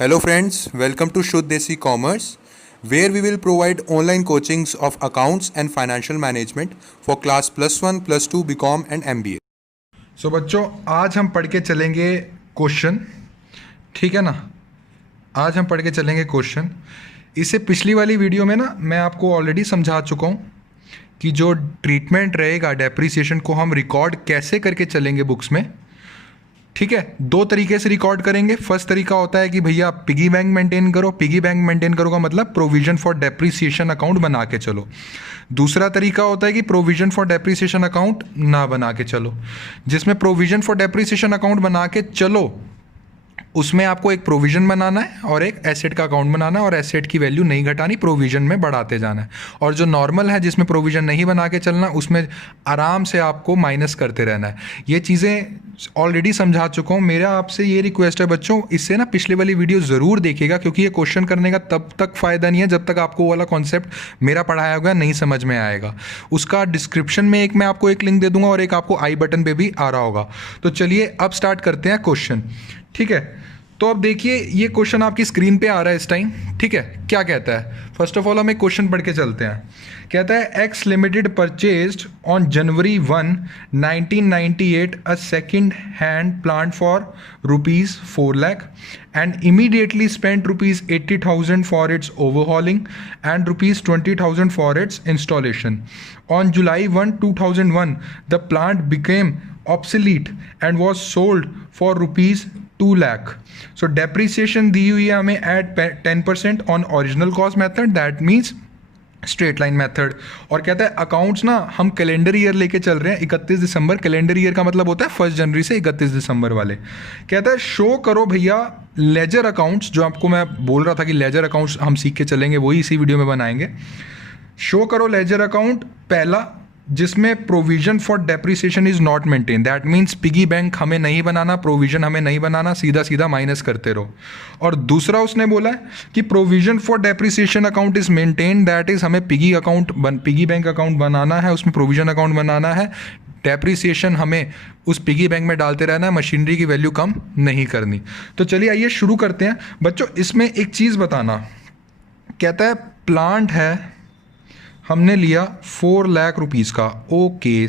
Hello friends, welcome to Shuddh Desi Commerce, where we will provide online coachings of accounts and financial management for class +1, +2, BCom and MBA. सो बच्चों, आज हम पढ़ के चलेंगे question. ठीक है ना। आज हम पढ़ के चलेंगे क्वेश्चन। इसे पिछली वाली वीडियो में ना मैं आपको ऑलरेडी समझा चुका हूँ कि जो ट्रीटमेंट रहेगा डेप्रिसिएशन को हम रिकॉर्ड कैसे करके चलेंगे बुक्स में। ठीक है, दो तरीके से रिकॉर्ड करेंगे। फर्स्ट तरीका होता है कि भैया पिगी बैंक मेंटेन करो। पिगी बैंक मेंटेन करो का मतलब प्रोविजन फॉर डेप्रिसिएशन अकाउंट बना के चलो। दूसरा तरीका होता है कि प्रोविजन फॉर डेप्रिसिएशन अकाउंट ना बना के चलो। जिसमें प्रोविजन फॉर डेप्रिसिएशन अकाउंट बना के चलो उसमें आपको एक प्रोविज़न बनाना है और एक एसेट का अकाउंट बनाना है और एसेट की वैल्यू नहीं घटानी, प्रोविज़न में बढ़ाते जाना है। और जो नॉर्मल है जिसमें प्रोविज़न नहीं बना के चलना, उसमें आराम से आपको माइनस करते रहना है। ये चीज़ें ऑलरेडी समझा चुका हूँ। मेरा आपसे ये रिक्वेस्ट है बच्चों, इससे ना पिछले वाली वीडियो ज़रूर देखिएगा, क्योंकि ये क्वेश्चन करने का तब तक फ़ायदा नहीं है जब तक आपको वो वाला कॉन्सेप्ट मेरा पढ़ाया हुआ नहीं समझ में आएगा। उसका डिस्क्रिप्शन में मैं आपको एक लिंक दे दूंगा और एक आपको आई बटन पे भी आ रहा होगा। तो चलिए अब स्टार्ट करते हैं क्वेश्चन। ठीक है, तो अब देखिए ये क्वेश्चन आपकी स्क्रीन पे आ रहा है इस टाइम। ठीक है, क्या कहता है, फर्स्ट ऑफ ऑल हम एक क्वेश्चन पढ़ के चलते हैं। कहता है x limited purchased on January 1, 1998 a second hand plant for ₹4 lakh and immediately spent ₹80,000 for its overhauling and ₹20,000 for its installation. On July 1, 2001, the plant became obsolete and was sold for ₹2 lakh. So depreciation दी हुई है हमें at 10% on original cost method, that means straight line method. और कहता है accounts ना हम calendar year लेके चल रहे हैं 31 दिसंबर। कैलेंडर ईयर का मतलब होता है 1 जनवरी से 31 दिसंबर वाले। कहता है शो करो भैया लेजर अकाउंट्स, जो आपको मैं बोल रहा था कि लेजर अकाउंट्स हम सीख के चलेंगे, वही इसी वीडियो में बनाएंगे। शो करो लेजर अकाउंट पहला जिसमें provision for depreciation is not maintain, that means piggy bank हमें नहीं बनाना, प्रोविजन हमें नहीं बनाना, सीधा सीधा माइनस करते रहो। और दूसरा उसने बोला है कि provision for depreciation account is maintain, that is हमें पिगी बैंक अकाउंट बनाना है, उसमें प्रोविजन अकाउंट बनाना है। डेप्रिसिएशन हमें उस पिगी बैंक में डालते रहना है, मशीनरी की वैल्यू कम नहीं करनी। तो चलिए आइए शुरू करते हैं बच्चों। इसमें एक चीज़ बताना, कहता है प्लांट है हमने लिया 4 लाख रुपीज़ का, ओके।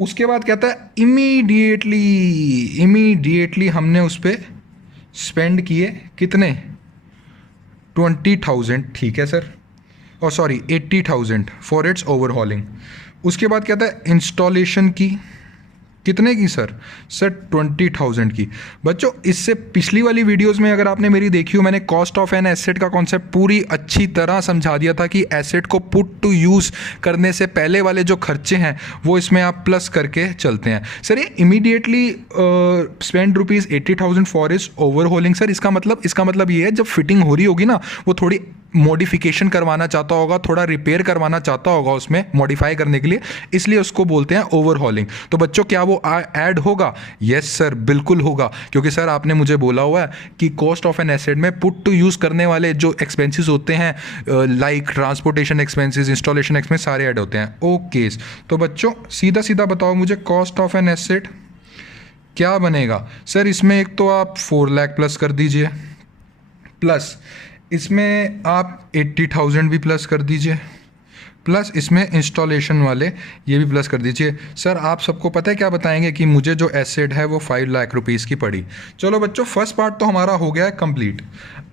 उसके बाद कहता है इमीडिएटली हमने उस पर स्पेंड किए कितने, 20,000। ठीक है सर, और सॉरी 80,000 फॉर इट्स ओवरहॉलिंग। उसके बाद कहता है इंस्टॉलेशन की कितने की सर 20,000 की। बच्चों इससे पिछली वाली वीडियोस में अगर आपने मेरी देखी हो, मैंने कॉस्ट ऑफ एन एसेट का कॉन्सेप्ट पूरी अच्छी तरह समझा दिया था कि एसेट को पुट टू यूज़ करने से पहले वाले जो खर्चे हैं वो इसमें आप प्लस करके चलते हैं। सर ये immediately spend ₹80,000 for its overhauling, sir इसका मतलब ये है जब फिटिंग हो रही होगी ना, वो थोड़ी मॉडिफिकेशन करवाना चाहता होगा, थोड़ा रिपेयर करवाना चाहता होगा उसमें मॉडिफाई करने के लिए, इसलिए उसको बोलते हैं ओवरहॉलिंग। तो बच्चों क्या वो ऐड होगा? यस सर, बिल्कुल होगा, क्योंकि सर आपने मुझे बोला हुआ है कि कॉस्ट ऑफ एन एसेट में पुट टू यूज़ करने वाले जो एक्सपेंसेस होते हैं like transportation expenses, installation expense, सारे ऐड होते हैं। ओके, तो बच्चों सीधा सीधा बताओ मुझे कॉस्ट ऑफ एन एसेट क्या बनेगा। सर इसमें एक तो आप 4 लाख प्लस कर दीजिए, प्लस इसमें आप 80,000 भी प्लस कर दीजिए, प्लस इसमें इंस्टॉलेशन वाले ये भी प्लस कर दीजिए। सर आप सबको पता है क्या बताएंगे कि मुझे जो एसेट है वो 5 लाख रुपीज़ की पड़ी। चलो बच्चों फर्स्ट पार्ट तो हमारा हो गया है कंप्लीट।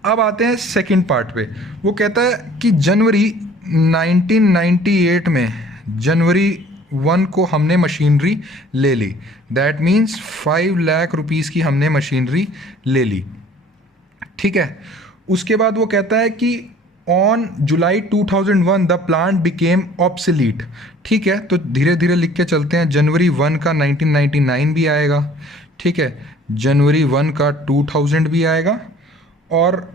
अब आते हैं सेकंड पार्ट पे। वो कहता है कि जनवरी 1998 में जनवरी 1 को हमने मशीनरी ले ली, दैट मीन्स 5 लाख रुपीज़ की हमने मशीनरी ले ली। ठीक है, उसके बाद वो कहता है कि on July 2001 the plant became obsolete. ठीक है, तो धीरे धीरे लिख के चलते हैं। जनवरी 1 का 1999 भी आएगा, ठीक है, जनवरी 1 का 2000 भी आएगा, और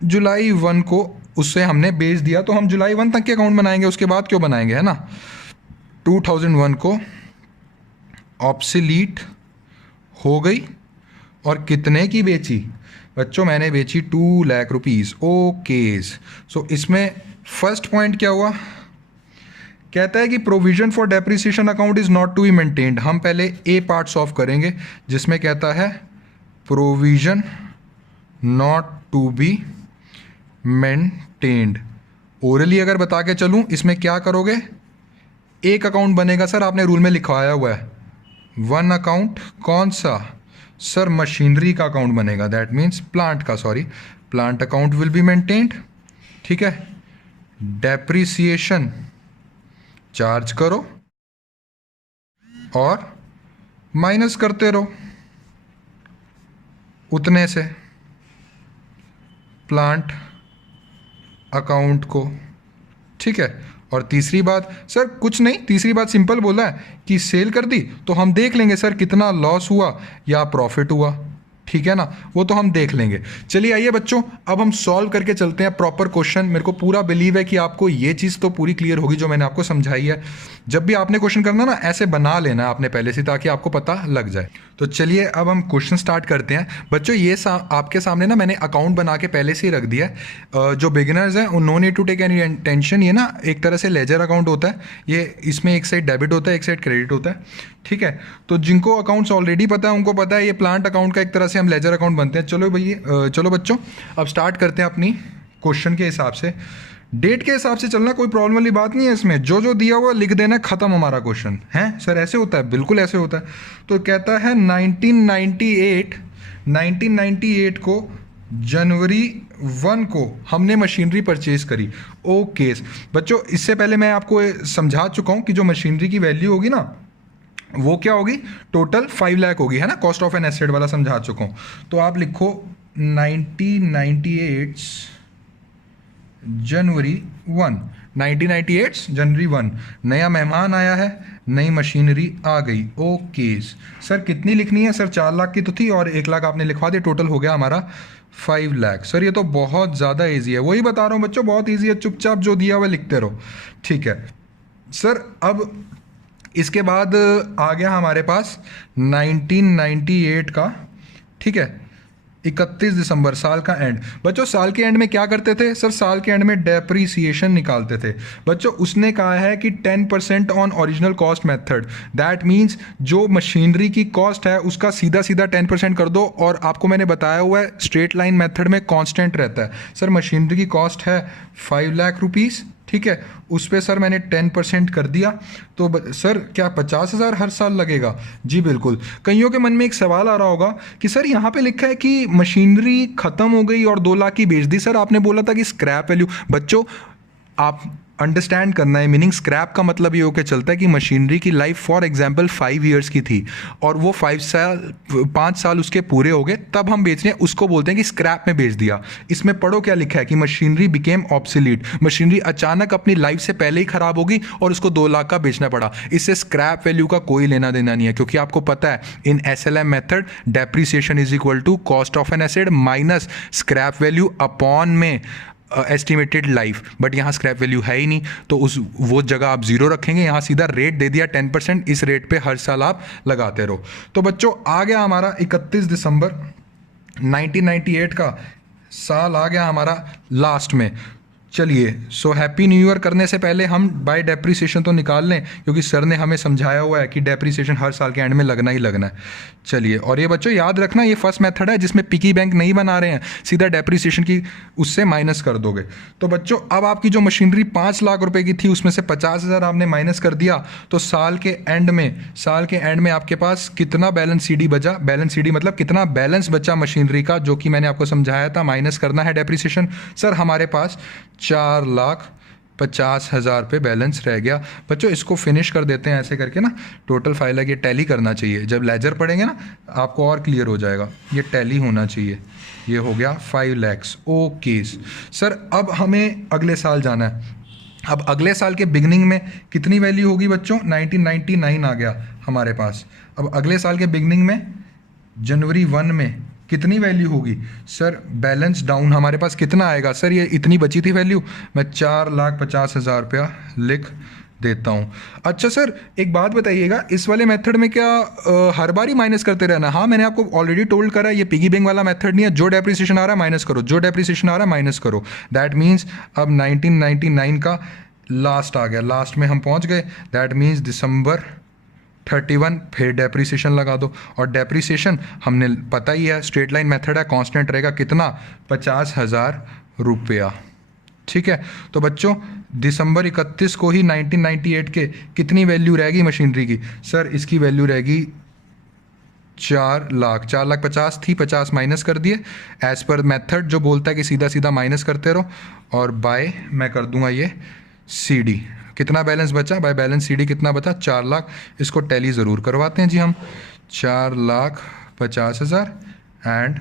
जुलाई 1 को उससे हमने बेच दिया, तो हम जुलाई 1 तक के अकाउंट बनाएंगे, उसके बाद क्यों बनाएंगे, है ना। 2001 को ऑब्सलीट हो गई और कितने की बेची बच्चों, मैंने बेची 2 लाख रुपीज़। ओके, सो इसमें फर्स्ट पॉइंट क्या हुआ, कहता है कि provision for depreciation account is not to be maintained. हम पहले ए पार्ट सॉल्व करेंगे जिसमें कहता है provision not to be maintained. Orally अगर बता के चलूँ, इसमें क्या करोगे, एक अकाउंट बनेगा सर, आपने रूल में लिखवाया हुआ है वन अकाउंट। कौन सा सर, मशीनरी का अकाउंट बनेगा, दैट मीन्स प्लांट का, sorry plant account will be maintained. ठीक है, डेप्रिसिएशन चार्ज करो और माइनस करते रहो उतने से प्लांट अकाउंट को। ठीक है, और तीसरी बात सर, कुछ नहीं, तीसरी बात सिंपल बोला है कि सेल कर दी तो हम देख लेंगे सर कितना लॉस हुआ या प्रॉफिट हुआ। ठीक है ना, वो तो हम देख लेंगे। चलिए आइए बच्चों, अब हम सॉल्व करके चलते हैं प्रॉपर क्वेश्चन। मेरे को पूरा बिलीव है कि आपको ये चीज़ तो पूरी क्लियर होगी जो मैंने आपको समझाई है। जब भी आपने क्वेश्चन करना ना, ऐसे बना लेना आपने पहले से, ताकि आपको पता लग जाए। तो चलिए अब हम क्वेश्चन स्टार्ट करते हैं बच्चों। ये आपके सामने ना मैंने अकाउंट बना के पहले से ही रख दिया है। जो बिगिनर्स हैं no need to take any tension. ये ना एक तरह से लेजर अकाउंट होता है, ये इसमें एक साइड डेबिट होता है, एक साइड क्रेडिट होता है। ठीक है, तो जिनको अकाउंट्स ऑलरेडी पता है उनको पता है ये प्लांट अकाउंट का एक तरह से हम लेजर अकाउंट बनते हैं। चलो भैया, चलो बच्चों अब स्टार्ट करते हैं अपनी क्वेश्चन के हिसाब से। डेट के हिसाब से चलना, कोई प्रॉब्लम वाली बात नहीं है इसमें। जो जो दिया हुआ लिख देना, खत्म हमारा क्वेश्चन है। सर ऐसे होता है? बिल्कुल ऐसे होता है। तो कहता है 1998 को जनवरी 1 को हमने मशीनरी परचेज करी। ओके बच्चों, इससे पहले मैं आपको समझा चुका हूँ कि जो मशीनरी की वैल्यू होगी ना, वो क्या होगी, टोटल 5 लाख होगी, है ना, कॉस्ट ऑफ एन एसेट वाला समझा चुका हूँ। तो आप लिखो 1998 जनवरी 1, 1998 जनवरी 1, नया मेहमान आया है, नई मशीनरी आ गई। ओके सर, कितनी लिखनी है सर? 4 लाख की तो थी और 1 लाख आपने लिखवा दिया, टोटल हो गया हमारा 5 लाख। सर ये तो बहुत ज़्यादा ईजी है, वही बता रहा हूँ बच्चों, बहुत ईजी है, चुपचाप जो दिया हुआ लिखते रहो। ठीक है सर, अब इसके बाद आ गया हमारे पास 1998 का, ठीक है, 31 दिसंबर, साल का एंड। बच्चों साल के एंड में क्या करते थे सर? साल के एंड में डेप्रीसिएशन निकालते थे। बच्चों उसने कहा है कि 10% on original cost method, that means जो मशीनरी की कॉस्ट है उसका सीधा सीधा 10% कर दो। और आपको मैंने बताया हुआ है स्ट्रेट लाइन मेथड में कांस्टेंट रहता है। सर मशीनरी की कॉस्ट है 5 लाख रुपीज़, ठीक है, उस पर सर मैंने 10% कर दिया। तो सर क्या 50,000 हर साल लगेगा? जी बिल्कुल। कईयों के मन में एक सवाल आ रहा होगा कि सर यहाँ पे लिखा है कि मशीनरी ख़त्म हो गई और 2 लाख की बेच दी, सर आपने बोला था कि स्क्रैप वैल्यू। बच्चों आप अंडरस्टैंड करना है मीनिंग। स्क्रैप का मतलब ये होकर चलता है कि मशीनरी की लाइफ फॉर एग्जांपल 5 ईयर्स की थी और वो 5 साल उसके पूरे हो गए, तब हम बेच रहे हैं, उसको बोलते हैं कि स्क्रैप में बेच दिया। इसमें पढ़ो क्या लिखा है कि मशीनरी बिकेम ऑब्सोलीट, मशीनरी अचानक अपनी लाइफ से पहले ही खराब होगी और उसको 2 लाख का बेचना पड़ा। इससे स्क्रैप वैल्यू का कोई लेना देना नहीं है, क्योंकि आपको पता है in SLM method depreciation is equal to cost of an asset minus scrap value upon में एस्टिमेटेड लाइफ। बट यहाँ स्क्रैप वैल्यू है ही नहीं, तो वो जगह आप जीरो रखेंगे, यहाँ सीधा रेट दे दिया 10%, इस रेट पे हर साल आप लगाते रहो। तो बच्चों आ गया हमारा 31 दिसंबर 1998 का साल आ गया हमारा लास्ट में। चलिए सो हैप्पी न्यू ईयर करने से पहले हम बाय डेप्रिसिएशन तो निकाल लें, क्योंकि सर ने हमें समझाया हुआ है कि डेप्रिसिएशन हर साल के एंड में लगना ही लगना है। चलिए, और ये बच्चों याद रखना ये फर्स्ट मेथड है जिसमें पिकी बैंक नहीं बना रहे हैं, सीधा डेप्रिसिएशन की उससे माइनस कर दोगे। तो बच्चों अब आपकी जो मशीनरी 5 लाख रुपए की थी उसमें से 50,000 आपने माइनस कर दिया, तो साल के एंड में आपके पास कितना बैलेंस CD बचा? बैलेंस CD मतलब कितना बैलेंस बचा मशीनरी का, जो कि मैंने आपको समझाया था, माइनस करना है डेप्रिसिएशन। सर हमारे पास 4,50,000 पे बैलेंस रह गया। बच्चों इसको फिनिश कर देते हैं ऐसे करके ना, टोटल फाइल है, ये टैली करना चाहिए। जब लेजर पढ़ेंगे ना आपको और क्लियर हो जाएगा, ये टैली होना चाहिए। ये हो गया 5 lakhs। ओके सर, अब हमें अगले साल जाना है। अब अगले साल के बिगनिंग में कितनी वैल्यू होगी बच्चों? 1999 आ गया हमारे पास। अब अगले साल के बिगनिंग में जनवरी 1 में कितनी वैल्यू होगी? सर बैलेंस डाउन हमारे पास कितना आएगा? सर ये इतनी बची थी वैल्यू, मैं 4,50,000 रुपया लिख देता हूँ। अच्छा सर एक बात बताइएगा, इस वाले मेथड में क्या हर बार ही माइनस करते रहना? हाँ मैंने आपको ऑलरेडी टोल्ड करा, ये पिगी बैंक वाला मेथड नहीं है। जो डेप्रिसिएशन आ रहा है माइनस करो, जो डेप्रिसिएशन आ रहा है माइनस करो। दैट मीन्स अब 1999 का लास्ट आ गया, लास्ट में हम पहुँच गए। दैट मीन्स दिसंबर 31, फिर डेप्रीसिएशन लगा दो, और डेप्रीसिएशन हमने पता ही है, स्ट्रेट लाइन मेथड है, कांस्टेंट रहेगा कितना, 50,000 रुपया। ठीक है, तो बच्चों दिसंबर 31 को ही 1998 के कितनी वैल्यू रहेगी मशीनरी की? सर इसकी वैल्यू रहेगी 4 लाख। 4 लाख 50 थी, 50 माइनस कर दिए एज पर मेथड जो बोलता है कि सीधा सीधा माइनस करते रहो, और बाय मैं कर दूंगा ये CD। कितना बैलेंस बचा? बाय बैलेंस CD कितना बचा? 4 लाख। इसको टैली ज़रूर करवाते हैं जी हम। 4,50,000 एंड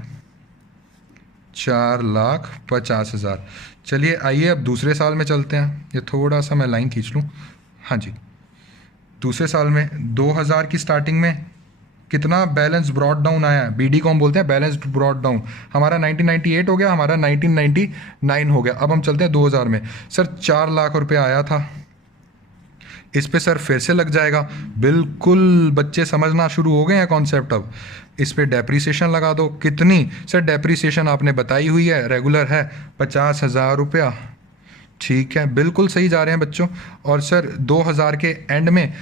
4,50,000। चलिए आइए अब दूसरे साल में चलते हैं। ये थोड़ा सा मैं लाइन खींच लूँ। हाँ जी, दूसरे साल में 2000 की स्टार्टिंग में कितना बैलेंस ब्रॉड डाउन आया है? BD को हम बोलते हैं बैलेंस्ड ब्रॉड डाउन। हमारा 1998 हो गया, हमारा 1999 हो गया। अब हम चलते हैं 2000 में। सर 4 लाख रुपए आया था, इस पे सर फिर से लग जाएगा। बिल्कुल बच्चे समझना शुरू हो गए हैं कॉन्सेप्ट। अब इस पे डेप्रीसिएशन लगा दो। कितनी? सर डेप्रीसिएशन आपने बताई हुई है, रेगुलर है 50,000 रुपया। ठीक है, बिल्कुल सही जा रहे हैं बच्चों। और सर 2000 के एंड में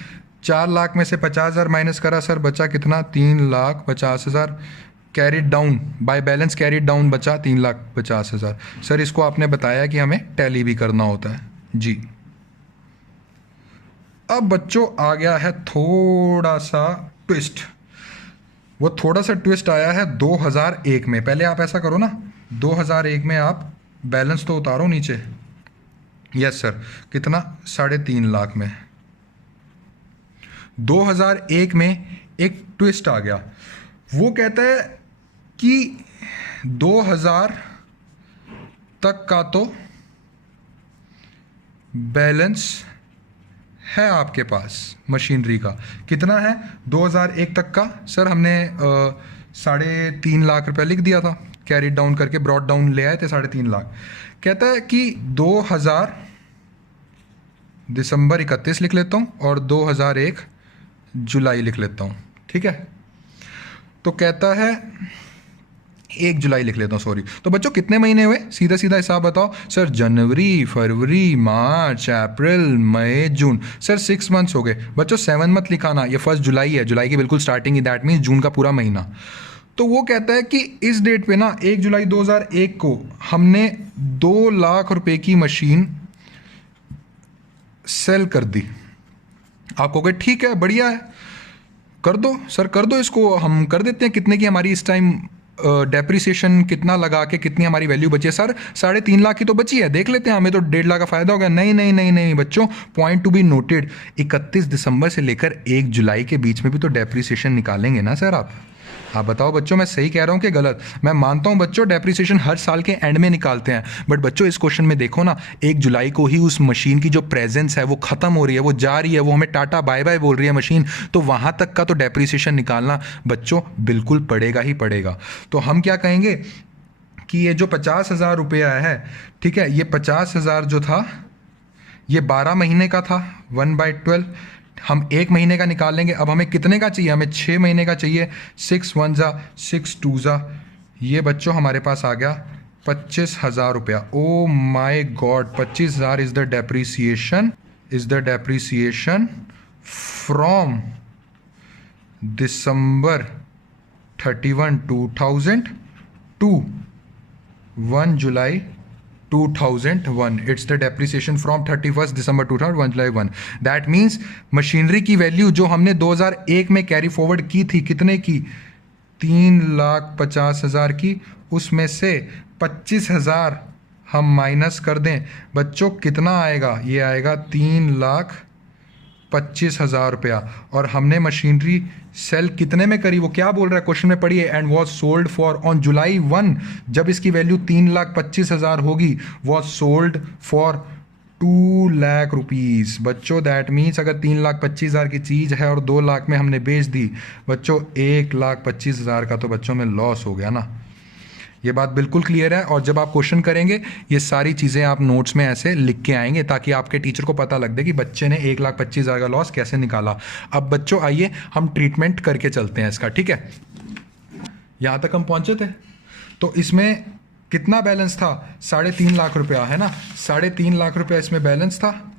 4 लाख में से 50,000 माइनस करा, सर बचा कितना? 3,50,000। Carried down by balance, carried down बचा 3,50,000। सर इसको आपने बताया कि हमें टैली भी करना होता है जी। अब बच्चों आ गया है थोड़ा सा ट्विस्ट। वो थोड़ा सा ट्विस्ट आया है 2001 में। पहले आप ऐसा करो ना, 2001 में आप बैलेंस तो उतारो नीचे। यस सर, कितना? 3.5 लाख में। 2001 में एक ट्विस्ट आ गया। वो कहता है कि 2000 तक का तो बैलेंस है आपके पास मशीनरी का। कितना है 2001 तक का? सर हमने 3.5 लाख रुपया लिख दिया था, कैरी डाउन करके ब्रॉड डाउन ले आए थे 3.5 लाख। कहता है कि 2000 दिसंबर 31 लिख लेता हूँ और 2001 जुलाई लिख लेता हूँ। ठीक है, तो कहता है 1 जुलाई लिख लेता हूँ, सॉरी। तो बच्चों कितने महीने हुए? सीधा सीधा हिसाब बताओ। सर जनवरी, फरवरी, मार्च, अप्रैल, मई, जून। सर 6 मंथ्स हो गए। बच्चों 7 मत लिखाना, ये 1 जुलाई है, जुलाई की बिल्कुल स्टार्टिंग ही, दैट मीन्स जून का पूरा महीना। तो वो कहता है कि इस डेट पे ना 1 जुलाई 2001 को हमने 2 लाख रुपए की मशीन सेल कर दी। आप कहोगे ठीक है, बढ़िया है, कर दो सर, कर दो इसको। हम कर देते हैं। कितने की हमारी इस टाइम डेप्रिसिएशन कितना लगा के कितनी हमारी वैल्यू बची है? सर 3.5 लाख की तो बची है, देख लेते हैं, हमें तो 1.5 लाख का फायदा हो गया। नहीं नहीं नहीं नहीं बच्चों, पॉइंट टू बी नोटेड, 31 दिसंबर से लेकर 1 जुलाई के बीच में भी तो डेप्रिसिएशन निकालेंगे ना सर आप बताओ बच्चों, मैं सही कह रहा हूँ कि गलत? मैं मानता हूँ बच्चों डेप्रिसिएशन हर साल के एंड में निकालते हैं, बट बच्चों इस क्वेश्चन में देखो ना, 1 जुलाई को ही उस मशीन की जो प्रेजेंस है वो खत्म हो रही है, वो जा रही है, वो हमें टाटा बाय बाय बोल रही है मशीन, तो वहाँ तक का तो डेप्रिसिएशन निकालना बच्चों बिल्कुल पड़ेगा ही पड़ेगा। तो हम क्या कहेंगे कि ये जो 50,000 रुपया है, ठीक है, ये 50,000 जो था ये 12 महीने का था, 1/12। हम 1 महीने का निकाल लेंगे। अब हमें कितने का चाहिए? हमें 6 महीने का चाहिए। 6 1 जा 6 2 जा, ये बच्चों हमारे पास आ गया 25,000 रुपया। Oh my god, 25,000 is the depreciation from December 31 2000 to 1 July 2001. It's the depreciation from 31st December 2000 1 July 1. That means machinery की वैल्यू जो हमने 2001 में कैरी फॉरवर्ड की थी, कितने की? 3,50,000 की, उसमें से 25,000 हम माइनस कर दें बच्चों, कितना आएगा? ये आएगा 3,25,000 रुपया। और हमने मशीनरी सेल कितने में करी? वो क्या बोल रहा है क्वेश्चन में पढ़िए, and was sold for on July 1, जब इसकी वैल्यू 3,25,000 होगी, was sold for 2 lakh rupees. बच्चों दैट मीन्स अगर 3,25,000 की चीज़ है और 2 लाख में हमने बेच दी बच्चों, 1,25,000 का तो बच्चों में लॉस हो गया ना। ये बात बिल्कुल क्लियर है। और जब आप क्वेश्चन करेंगे ये सारी चीज़ें आप नोट्स में ऐसे लिख के आएंगे ताकि आपके टीचर को पता लग दे कि बच्चे ने 1,25,000 का लॉस कैसे निकाला। अब बच्चों आइए हम ट्रीटमेंट करके चलते हैं इसका, ठीक है। यहाँ तक हम पहुँचे थे, तो इसमें कितना बैलेंस था? 3.5 लाख रुपया, है ना। 3.5 लाख रुपया इसमें बैलेंस था।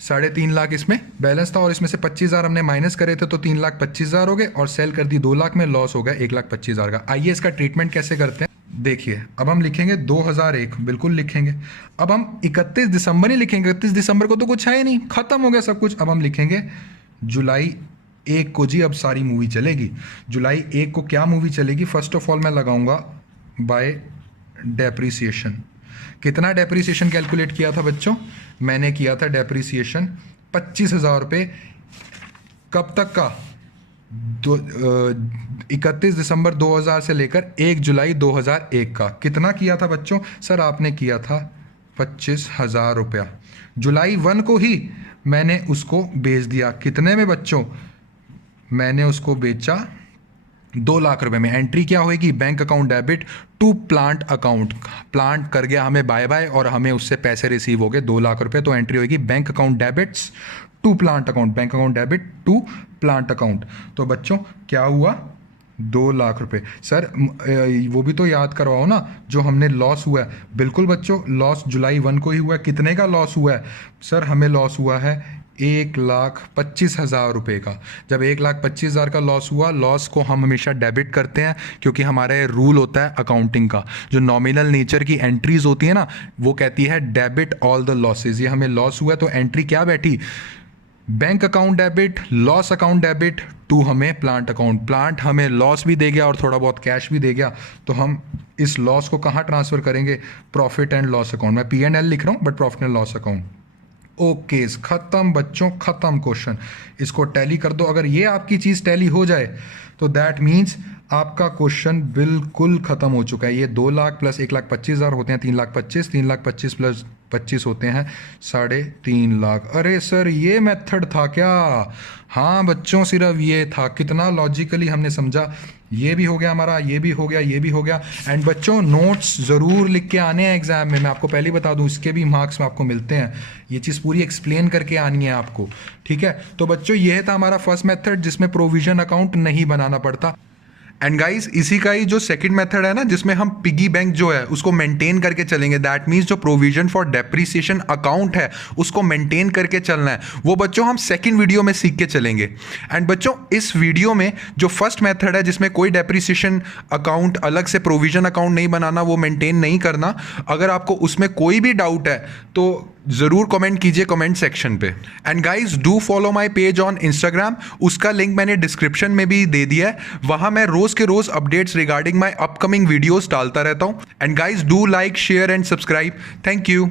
3.5 लाख इसमें बैलेंस था और इसमें से 25,000 हमने माइनस करे थे तो 3,25,000 हो गए और सेल कर दी 2 लाख में, लॉस हो गया 1,25,000 का। आइए इसका ट्रीटमेंट कैसे करते हैं देखिए। अब हम लिखेंगे 2001, बिल्कुल लिखेंगे। अब हम 31 दिसंबर ही लिखेंगे, 31 दिसंबर को तो कुछ है ही नहीं, खत्म हो गया सब कुछ। अब हम लिखेंगे जुलाई 1 को जी अब सारी मूवी चलेगी। जुलाई 1 को क्या मूवी चलेगी? फर्स्ट ऑफ ऑल मैं लगाऊंगा बाय डेप्रीसिएशन। कितना डेप्रीसिएशन कैलकुलेट किया था बच्चों? मैंने किया था डेप्रीसिएशन 25,000 रुपये। कब तक का? 31 दिसंबर 2000 से लेकर 1 जुलाई 2001 का। कितना किया था बच्चों? सर आपने किया था 25,000 रुपया। जुलाई 1 को ही मैंने उसको बेच दिया। कितने में बच्चों? मैंने उसको बेचा 2 लाख रुपए में। एंट्री क्या होगी? Bank account debit to plant account. Plant कर गया हमें बाय बाय और हमें उससे पैसे रिसीव हो गए 2 लाख रुपए, तो एंट्री होगी bank account debits to plant account, bank account debit to plant account. तो बच्चों क्या हुआ? 2 लाख रुपए। सर वो भी तो याद करवाओ ना जो हमने लॉस हुआ है। बिल्कुल बच्चों, लॉस जुलाई 1 को ही हुआ है। कितने का लॉस हुआ है? सर हमें लॉस हुआ है 1,25,000 रुपये का। जब 1,25,000 का लॉस हुआ, लॉस को हम हमेशा डेबिट करते हैं क्योंकि हमारा रूल होता है अकाउंटिंग का। जो नॉमिनल नेचर की एंट्रीज होती है ना, वो कहती है डेबिट ऑल द लॉसेज। ये हमें लॉस हुआ तो एंट्री क्या बैठी? Bank account debit, loss account debit to हमें प्लांट अकाउंट। प्लांट हमें लॉस भी दे गया और थोड़ा बहुत कैश भी दे गया, तो हम इस लॉस को कहाँ ट्रांसफर करेंगे? Profit and loss account. मैं P&L लिख रहा हूँ but profit and loss account. Okay खत्म बच्चों, खत्म क्वेश्चन। इसको टैली कर दो। अगर ये आपकी चीज़ टैली हो जाए तो दैट मीन्स आपका क्वेश्चन बिल्कुल खत्म हो चुका है। ये 2 लाख प्लस 1,25,000 होते हैं 3,25,000, 3,25,000 प्लस 25 होते हैं 3.5 लाख। अरे सर ये मेथड था क्या? हाँ बच्चों सिर्फ ये था। कितना लॉजिकली हमने समझा। ये भी हो गया हमारा, ये भी हो गया, ये भी हो गया। एंड बच्चों नोट्स ज़रूर लिख के आने हैं एग्जाम में। मैं आपको पहले बता दूं इसके भी मार्क्स में आपको मिलते हैं। ये चीज़ पूरी एक्सप्लेन करके आनी है आपको, ठीक है? तो बच्चों ये था हमारा फर्स्ट मेथड जिसमें प्रोविजन अकाउंट नहीं बनाना पड़ता। एंड गाइस इसी का ही जो सेकंड मेथड है ना, जिसमें हम पिगी बैंक जो है उसको मेंटेन करके चलेंगे। दैट मीन्स जो प्रोविजन फॉर डेप्रीसिएशन अकाउंट है उसको मेंटेन करके चलना है, वो बच्चों हम सेकंड वीडियो में सीख के चलेंगे। एंड बच्चों इस वीडियो में जो फर्स्ट मेथड है जिसमें कोई डेप्रीसिएशन अकाउंट अलग से प्रोविजन अकाउंट नहीं बनाना, वो मेंटेन नहीं करना, अगर आपको उसमें कोई भी डाउट है तो ज़रूर कमेंट कीजिए कमेंट सेक्शन पे। And guys do follow my page on Instagram, उसका लिंक मैंने डिस्क्रिप्शन में भी दे दिया है। वहाँ मैं रोज़ के रोज़ updates regarding my upcoming videos डालता रहता हूँ। And guys do like share and subscribe. Thank you.